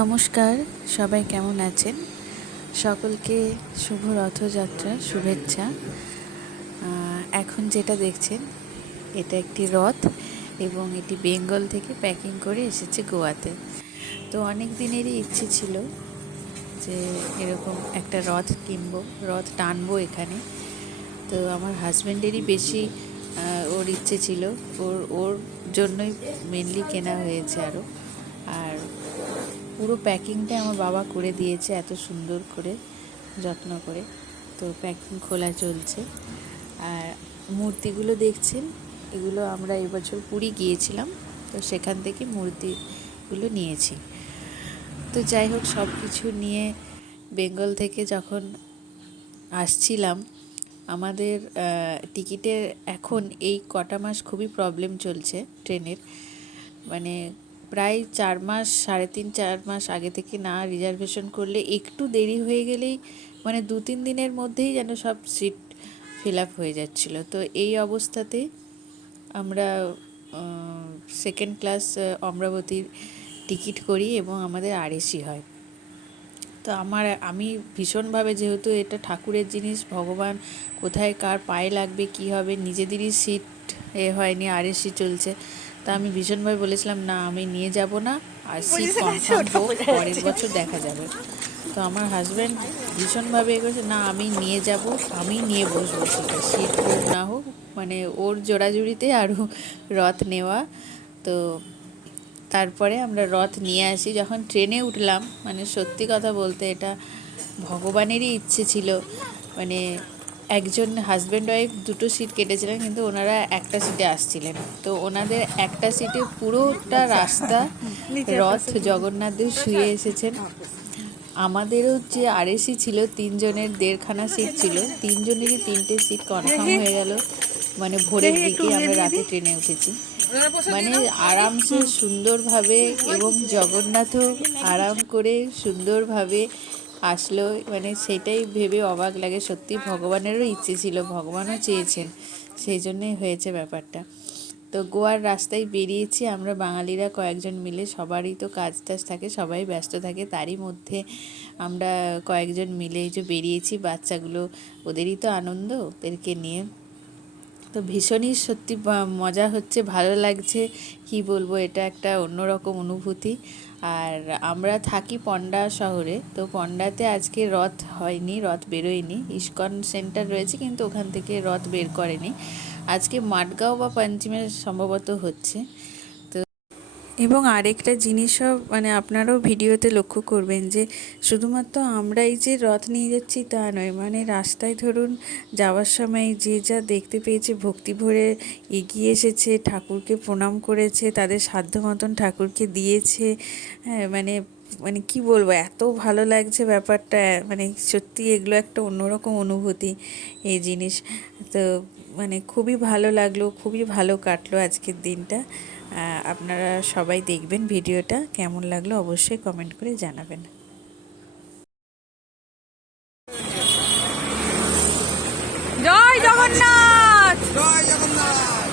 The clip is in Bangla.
নমস্কার, সবাই কেমন আছেন? সকলকে শুভ রথযাত্রার শুভেচ্ছা। এখন যেটা দেখছেন এটা একটি রথ এবং এটি বেঙ্গল থেকে প্যাকিং করে এসেছে গোয়াতে। তো অনেক দিনেরই ইচ্ছে ছিল যে এরকম একটা রথ কিনবো, রথ টানবো এখানে। তো আমার হাজব্যান্ডেরই বেশি ওর ইচ্ছে ছিল, ওর জন্যই মেনলি কেনা হয়েছে আরও। আর পুরো প্যাকিংটা আমার বাবা করে দিয়েছে এত সুন্দর করে, যত্ন করে। তো প্যাকিং খোলা চলছে। আর মূর্তিগুলো দেখছেন, এগুলো আমরা এবছর পুরী গিয়েছিলাম, তো সেখান থেকে মূর্তিগুলো নিয়েছি। তো যাই হোক, সব কিছু নিয়ে বেঙ্গল থেকে যখন আসছিলাম, আমাদের টিকিটের এখন এই কটা মাস খুবই প্রবলেম চলছে ট্রেনের। মানে প্রায় 4 মাস, 3.5-4 মাস আগে থেকে না রিজার্ভেশন করলে, একটু দেরি হয়ে গেলেই মানে 2-3 দিনের মধ্যেই যেন সব সিট ফিল আপ হয়ে যাচ্ছিলো। তো এই অবস্থাতে আমরা সেকেন্ড ক্লাস অমরাবতীর টিকিট করি এবং আমাদের আরএসি হয়। তো আমি ভীষণভাবে, যেহেতু এটা ঠাকুরের জিনিস, ভগবান কোথায় কার পায়ে লাগবে কী হবে, নিজেদেরই সিট হয়নি, আরএসি চলছে। তা আমি ভীষণভাবে বলেছিলাম, না আমি নিয়ে যাব না, আর সিট কনফার্ম হোক, পরের বছর দেখা যাবে। তো আমার হাজব্যান্ড ভীষণভাবে করেছে, না আমি নিয়ে যাব, আমি নিয়ে বসবো, সেটা সিট হোক না হোক, মানে ওর জোড়াজুড়িতে আরও রথ নেওয়া। তো তারপরে আমরা রথ নিয়ে আসি। যখন ট্রেনে উঠলাম, মানে সত্যি কথা বলতে এটা ভগবানেরই ইচ্ছে ছিল। মানে একজন হাজব্যান্ড ওয়াইফ দুটো সিট কেটেছিলেন, কিন্তু ওনারা একটা সিটে আসছিলেন। তো ওনাদের একটা সিটে পুরোটা রাস্তা রথ জগন্নাথদেব শুয়ে এসেছেন। আমাদেরও যে আরএসি ছিল 3 জনের, 1.5খানা সিট ছিল, 3 জনেরই 3টে সিট কনফার্ম হয়ে গেল। মানে ভোরের দিকে আমরা রাতে ট্রেনে উঠেছি। মানে আরামসে সুন্দরভাবে, এবং জগন্নাথও আরাম করে সুন্দরভাবে আসলো। মানে সেটাই ভেবে অবাক লাগে, সত্যি ভগবানেরও ইচ্ছে ছিল, ভগবানও চেয়েছেন, সেই জন্যই হয়েছে ব্যাপারটা। তো গোয়ার রাস্তায় বেরিয়েছি আমরা বাঙালিরা কয়েকজন মিলে, সবারই তো কাজ টাজ থাকে, সবাই ব্যস্ত থাকে, তারই মধ্যে আমরা কয়েকজন মিলে এই যে বেরিয়েছি, বাচ্চাগুলো, ওদেরই তো আনন্দ, ওদেরকে নিয়ে। তো ভীষণই সত্যি মজা হচ্ছে, ভালো লাগছে, কি বলবো, এটা একটা অন্যরকম অনুভূতি। আর আমরা থাকি পন্ডা শহরে, তো পন্ডাতে আজকে রথ হয়নি, রথ বেরোয়নি। ইস্কন সেন্টার রয়েছে কিন্তু ওখান থেকে রথ বের করেনি। আজকে মাডগাঁও বা পাঞ্চিমে সম্ভবত হচ্ছে। এবং আরেকটা জিনিসও মানে আপনারাও ভিডিওতে লক্ষ্য করবেন যে শুধুমাত্র আমরাই যে রথ নিয়ে যাচ্ছি তা নয়, মানে রাস্তায় ধরুন যাওয়ার সময় যে যা দেখতে পেয়েছে ভক্তি ভরে এগিয়ে এসেছে, ঠাকুরকে প্রণাম করেছে, তাদের সাধ্য মতন ঠাকুরকে দিয়েছে। হ্যাঁ, মানে মানে কি বলবো, এত ভালো লাগছে ব্যাপারটা, মানে সত্যি এগুলো একটা অন্যরকম অনুভূতি এই জিনিস। তো মানে খুবই ভালো লাগলো, খুবই ভালো কাটলো আজকের দিনটা। আপনারা সবাই দেখবেন ভিডিওটা, কেমন লাগলো অবশ্যই কমেন্ট করে জানাবেন। জয় জগন্নাথ, জয় জগন্নাথ।